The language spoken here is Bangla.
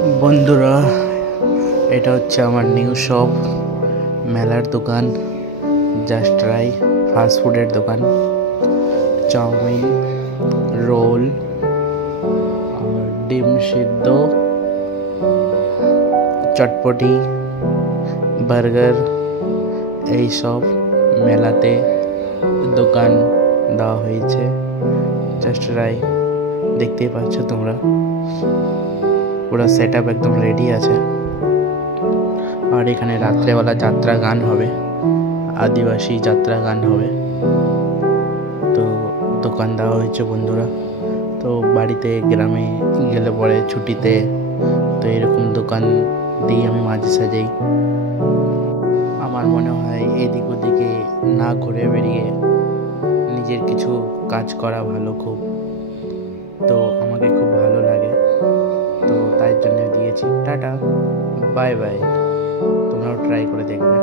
বন্ধুরা, এটা হচ্ছে আমার নিউ শপ, মেলার দোকান, জাস্ট ট্রাই ফাস্ট ফুডের দোকান। চাউমিন, রোল, আর ডিম সিদ্ধ, চটপটি, বার্গার এইসব মেলাতে দোকান দেওয়া হয়েছে। জাস্ট ট্রাই দেখতেই পাচ্ছ তোমরা, পুরো সেট আপ একদম রেডি আছে। আর এখানে রাত্রেবেলা যাত্রা গান হবে, আদিবাসী যাত্রা গান হবে। তো দোকান দেওয়া হয়েছে বন্ধুরা। তো বাড়িতে গ্রামে গেলে পরে ছুটিতে তো এরকম দোকান দিই আমি মাঝে সাঝেই। আমার মনে হয় এদিক ওদিকে না ঘুরে বেরিয়ে নিজের কিছু কাজ করা ভালো খুব। তো আমাকে খুব ভালো লাগে, তো তাই জন্য দিয়েছি। Tata, bye bye. তোমরাও ট্রাই করে দেখবে।